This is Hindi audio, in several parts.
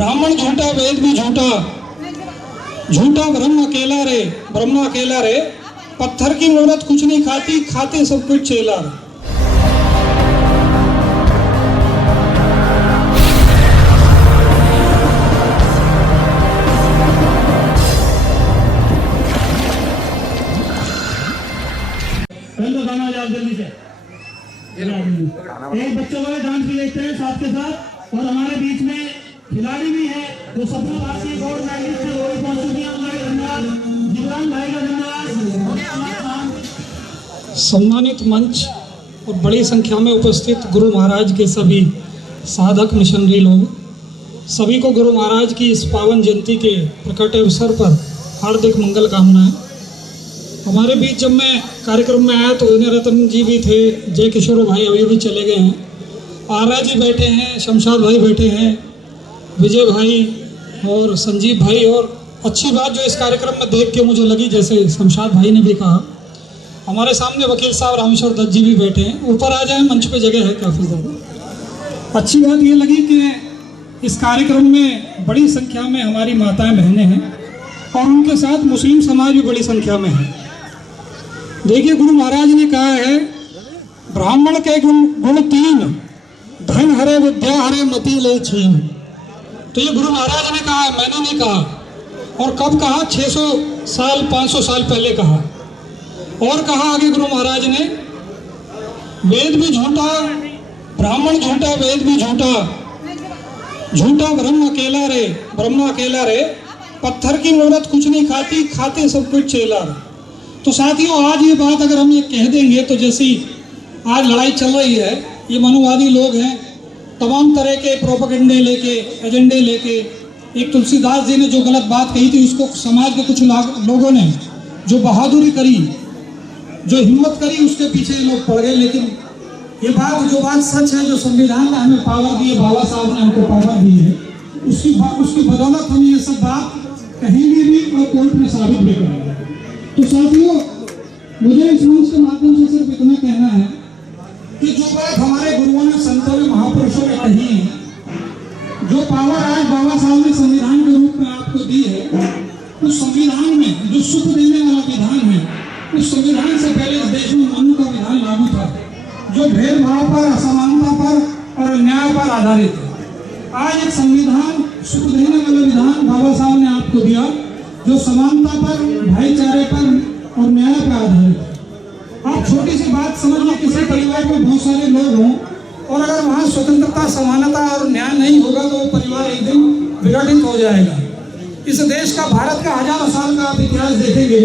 ब्राह्मण झूठा वेद भी झूठा, झूठा ब्रह्म अकेला रे, पत्थर की मूरत कुछ नहीं खाती, खाते सब कुछ चेला रे। गाना याद जल्दी से एक बच्चों वाले डांस भी देखते हैं साथ के साथ, और हमारे बीच में खिलाड़ी भी है जो सपना वासी गोल्ड मेडलिस्ट रोहित मासूमिया भाई धन्यवाद, जिब्रान भाई का धन्यवाद। सम्मानित मंच और बड़ी संख्या में उपस्थित गुरु महाराज के सभी साधक मिशनरी लोग, सभी को गुरु महाराज की इस पावन जयंती के प्रकट अवसर पर हार्दिक मंगल कामनाएं। हमारे बीच जब मैं कार्यक्रम में आया तो विनय रतन जी भी थे, जय किशोर भाई अभी भी चले गए हैं, आर्या जी बैठे हैं, शमशाद भाई बैठे हैं, विजय भाई और संजीव भाई। और अच्छी बात जो इस कार्यक्रम में देख के मुझे लगी, जैसे शमशाद भाई ने भी कहा, हमारे सामने वकील साहब रामेश्वर दत्त जी भी बैठे हैं, ऊपर आ जाए, मंच पे जगह है काफ़ी ज़्यादा। अच्छी बात ये लगी कि इस कार्यक्रम में बड़ी संख्या में हमारी माताएं बहनें हैं और उनके साथ मुस्लिम समाज भी बड़ी संख्या में है। देखिए, गुरु महाराज ने कहा है ब्राह्मण के गुण 3, धन हरे विद्या हरे मति ले छीन। तो ये गुरु महाराज ने कहा है, मैंने नहीं कहा। और कब कहा? 600 साल 500 साल पहले कहा। और कहा आगे गुरु महाराज ने, वेद भी झूठा, ब्राह्मण झूठा, वेद भी झूठा, झूठा ब्रह्म अकेला रे, पत्थर की मूरत कुछ नहीं खाती, खाते सब कुछ चेला रे। तो साथियों, आज ये बात अगर हम ये कह देंगे तो जैसी आज लड़ाई चल रही है, ये मनुवादी लोग हैं, तमाम तरह के प्रोपेगेंडे लेके, एजेंडे लेके, एक तुलसीदास जी ने जो गलत बात कही थी उसको समाज के कुछ लोगों ने जो बहादुरी करी, जो हिम्मत करी, उसके पीछे लोग पड़ गए। लेकिन ये बात जो बात सच है, जो संविधान ने हमें पावर दी है, बाबा साहब ने हमको पावर दी है, उसकी बदौलत हम ये सब बात कहेंगे भी और कोर्ट में साबित भी करेंगे। तो साथियों, मुझे इस मंच के माध्यम से सिर्फ इतना कहना है कि जो बात हमारे गुरुओं ने, संतों ने, महापुरुषों ने कही है, जो पावर आज बाबा साहब ने संविधान के रूप में आपको दी है, उस संविधान में जो सुख देने वाला विधान है, उस संविधान से पहले इस देश में मनु का विधान लागू था, जो भेदभाव पर, असमानता पर और अन्याय पर आधारित है। आज एक संविधान, सुख देने वाला विधान बाबा साहब ने आपको दिया, जो समानता पर, भाईचारे पर और न्याय पर आधारित है। आप छोटी सी बात समझिए, किसी परिवार में बहुत सारे लोग हों और अगर वहाँ स्वतंत्रता, समानता और न्याय नहीं होगा तो वो परिवार एक दिन विघटित हो जाएगा। इस देश का, भारत का हजारों साल का आप इतिहास देखेंगे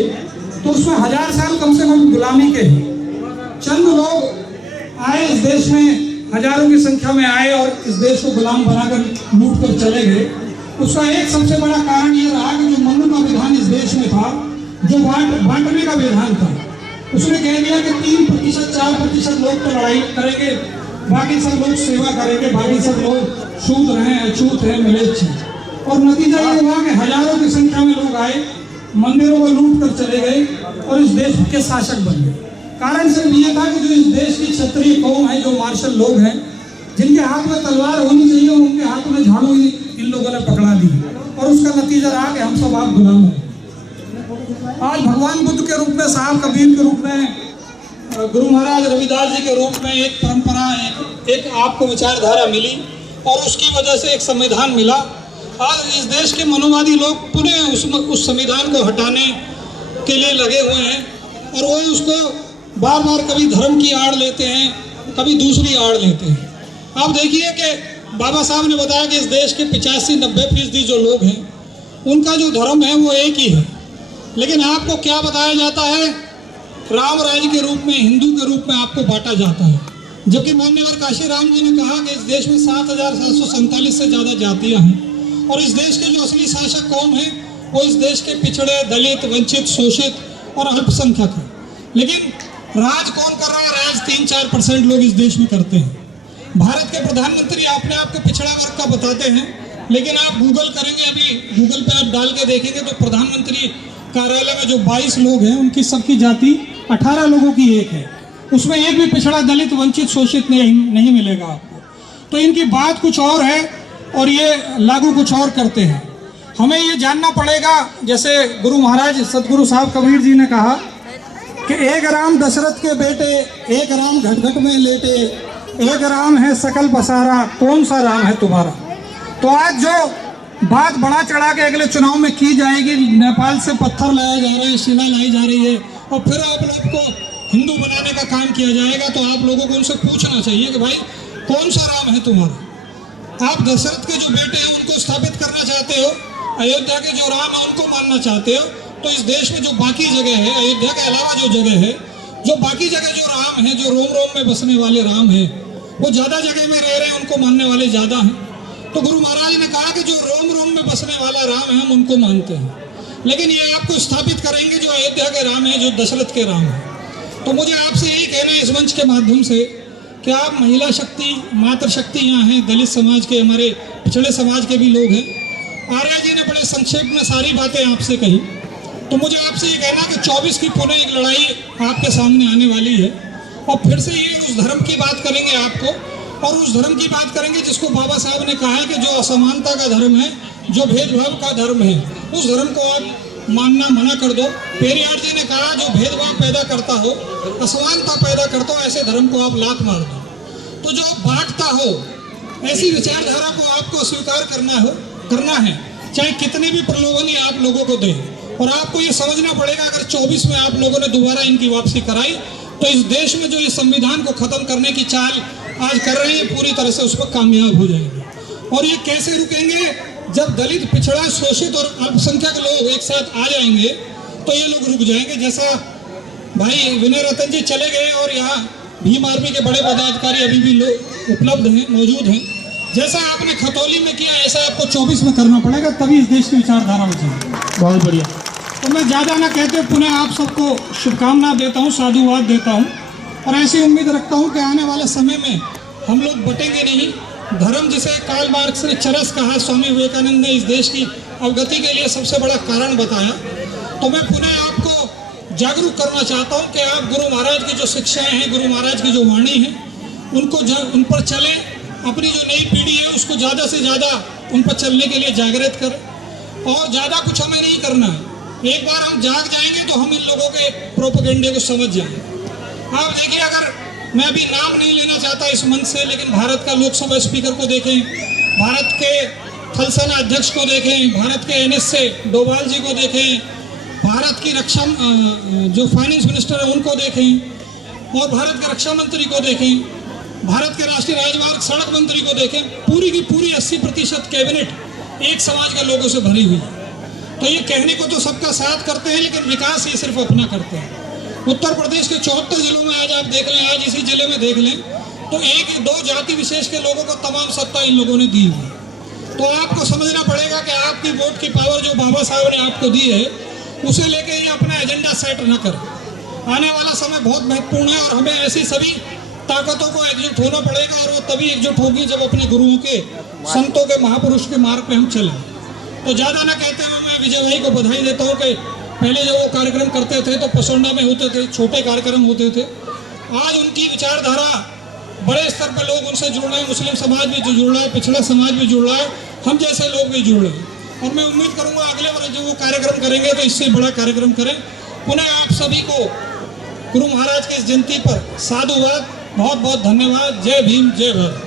तो उसमें 1000 साल कम से कम गुलामी के हैं। चंद लोग आए इस देश में, हजारों की संख्या में आए और इस देश को गुलाम बनाकर लूट कर चले गए। उसका एक सबसे बड़ा कारण यह रहा कि जो मनु का विधान इस देश में था, जो बांटने का विधान था, उसने कह दिया कि 3%, 4% लोग तो लड़ाई करेंगे, बाकी सब लोग सेवा करेंगे, बाकी सब लोग शूद्र हैं, अछूत हैं, मिलेच्छ हैं। और नतीजा ये हुआ कि हजारों की संख्या में लोग आए, मंदिरों को लूट कर चले गए और इस देश के शासक बन गए। कारण सिर्फ ये था कि जो इस देश की क्षत्रिय कौम है, जो मार्शल लोग हैं, जिनके हाथ में तलवार होनी चाहिए, उनके हाथ में झाड़ू ही इन लोगों ने पकड़ा दी और उसका नतीजा रहा कि हम सब आप गुलाम हैं। आज भगवान बुद्ध के रूप में, साहब कबीर के रूप में, गुरु महाराज रविदास जी के रूप में एक परंपरा, एक आपको विचारधारा मिली और उसकी वजह से एक संविधान मिला। आज इस देश के मनुवादी लोग पुनः उस संविधान को हटाने के लिए लगे हुए हैं और वो उसको बार बार कभी धर्म की आड़ लेते हैं, कभी दूसरी आड़ लेते हैं। आप देखिए कि बाबा साहब ने बताया कि इस देश के 85-90% जो लोग हैं, उनका जो धर्म है वो एक ही है। लेकिन आपको क्या बताया जाता है? राम राज्य के रूप में, हिंदू के रूप में आपको बांटा जाता है। जबकि माननीय काशी राम जी ने कहा कि इस देश में 7747 से ज़्यादा जातियाँ हैं और इस देश के जो असली शासक कौन है वो इस देश के पिछड़े, दलित, वंचित, शोषित और अल्पसंख्यक है। लेकिन राज कौन कर रहा है? राज 3-4% लोग इस देश में करते हैं। भारत के प्रधानमंत्री अपने आप को पिछड़ा वर्ग का बताते हैं, लेकिन आप गूगल करेंगे, अभी गूगल पे आप डाल के देखेंगे तो प्रधानमंत्री कार्यालय में जो 22 लोग हैं, उनकी सबकी जाति 18 लोगों की एक है। उसमें एक भी पिछड़ा, दलित, वंचित, शोषित नहीं मिलेगा आपको। तो इनकी बात कुछ और है और ये लागू कुछ और करते हैं। हमें ये जानना पड़ेगा, जैसे गुरु महाराज सतगुरु साहब कबीर जी ने कहा कि एक राम दशरथ के बेटे, एक राम घट घट में लेटे, एक राम है सकल पसारा, कौन सा राम है तुम्हारा। तो आज जो बात बढ़ा चढ़ा के अगले चुनाव में की जाएगी, नेपाल से पत्थर लाया जा रहा है, शिला लाई जा रही है और फिर आप लोग को हिंदू बनाने का काम किया जाएगा, तो आप लोगों को उनसे पूछना चाहिए कि भाई कौन सा राम है तुम्हारा। आप दशरथ के जो बेटे हैं उनको स्थापित करना चाहते हो, अयोध्या के जो राम है उनको मानना चाहते हो, तो इस देश में जो बाकी जगह है, अयोध्या के अलावा जो जगह है, जो बाकी जगह जो राम है, जो रोम रोम में बसने वाले राम हैं, वो ज़्यादा जगह में रह रहे हैं, उनको मानने वाले ज़्यादा हैं। तो गुरु महाराज ने कहा कि जो रोम रोम में बसने वाला राम है हम उनको मानते हैं, लेकिन ये आपको स्थापित करेंगे जो अयोध्या के राम है, जो दशरथ के राम है। तो मुझे आपसे यही कहना है इस मंच के माध्यम से कि आप महिला शक्ति, मातृशक्ति यहाँ हैं, दलित समाज के, हमारे पिछड़े समाज के भी लोग हैं। आर्या जी ने बड़े संक्षेप में सारी बातें आपसे कही, तो मुझे आपसे ये कहना कि 24 की पुनः एक लड़ाई आपके सामने आने वाली है और फिर से ये उस धर्म की बात करेंगे आपको, और उस धर्म की बात करेंगे जिसको बाबा साहब ने कहा है कि जो असमानता का धर्म है, जो भेदभाव का धर्म है, उस धर्म को आप मानना मना कर दो। पेरियार जी ने कहा जो भेदभाव पैदा करता हो, असमानता पैदा करता हो, ऐसे धर्म को आप लात मार दो। तो जो बांटता हो, ऐसी विचारधारा को आपको स्वीकार करना है, चाहे कितने भी प्रलोभन ये आप लोगों को दे। और आपको ये समझना पड़ेगा, अगर 24 में आप लोगों ने दोबारा इनकी वापसी कराई तो इस देश में जो ये संविधान को खत्म करने की चाल आज कर रहे हैं पूरी तरह से उस पर कामयाब हो जाएंगे। और ये कैसे रुकेंगे, जब दलित, पिछड़ा, शोषित और अल्पसंख्यक लोग एक साथ आ जाएंगे तो ये लोग रुक जाएंगे। जैसा भाई विनय रतन जी चले गए और यहाँ भीम आर्मी के बड़े पदाधिकारी अभी भी लोग उपलब्ध हैं, मौजूद हैं। जैसा आपने खतौली में किया ऐसा आपको 24 में करना पड़ेगा, तभी इस देश की विचारधारा बचेगी। बहुत बढ़िया। तो मैं ज़्यादा ना कहते पुनः आप सबको शुभकामना देता हूँ, साधुवाद देता हूँ और ऐसी उम्मीद रखता हूँ कि आने वाले समय में हम लोग बटेंगे नहीं। धर्म जिसे कार्ल मार्क्स ने चरस कहा, स्वामी विवेकानंद ने इस देश की अवगति के लिए सबसे बड़ा कारण बताया। तो मैं पुनः आपको जागरूक करना चाहता हूँ कि आप गुरु महाराज की जो शिक्षाएँ हैं, गुरु महाराज की जो वाणी है, उन पर चलें। अपनी जो नई पीढ़ी है उसको ज़्यादा से ज़्यादा उन पर चलने के लिए जागृत करें। और ज़्यादा कुछ हमें नहीं करना है, एक बार हम जाग जाएंगे तो हम इन लोगों के प्रोपेगेंडे को समझ जाएंगे। आप देखिए, अगर मैं अभी नाम नहीं लेना चाहता इस मंच से, लेकिन भारत का लोकसभा स्पीकर को देखें, भारत के थल सेना अध्यक्ष को देखें, भारत के NS से डोभाल जी को देखें, भारत की रक्षा जो फाइनेंस मिनिस्टर है उनको देखें, और भारत के रक्षा मंत्री को देखें, भारत के राष्ट्रीय राजमार्ग सड़क मंत्री को देखें, पूरी की पूरी 80% कैबिनेट एक समाज के लोगों से भरी हुई है। तो ये कहने को तो सबका साथ करते हैं, लेकिन विकास ये सिर्फ अपना करते हैं। उत्तर प्रदेश के 74 जिलों में आज आप देख लें, आज इसी जिले में देख लें तो 1-2 जाति विशेष के लोगों को तमाम सत्ता इन लोगों ने दी हुई। तो आपको समझना पड़ेगा कि आपकी वोट की पावर जो बाबा साहब ने आपको दी है, उसे लेके ये अपना एजेंडा सेट न करें। आने वाला समय बहुत महत्वपूर्ण है और हमें ऐसी सभी ताकतों को एकजुट होना पड़ेगा, और वो तभी एकजुट होगी जब अपने गुरुओं के, संतों के, महापुरुष के मार्ग पे हम चलें। तो ज़्यादा ना कहते हुए मैं विजय भाई को बधाई देता हूँ कि पहले जब वो कार्यक्रम करते थे तो पसोंडा में होते थे, छोटे कार्यक्रम होते थे। आज उनकी विचारधारा बड़े स्तर पर लोग उनसे जुड़ रहे हैं, मुस्लिम समाज भी जुड़ रहा है, पिछड़ा समाज भी जुड़ रहा है, हम जैसे लोग भी जुड़ रहे हैं। और मैं उम्मीद करूँगा अगले वर्ष जो वो कार्यक्रम करेंगे तो इससे बड़ा कार्यक्रम करें। पुनः आप सभी को गुरु महाराज की इस जयंती पर साधुवाद, बहुत बहुत धन्यवाद। जय भीम, जय भारत।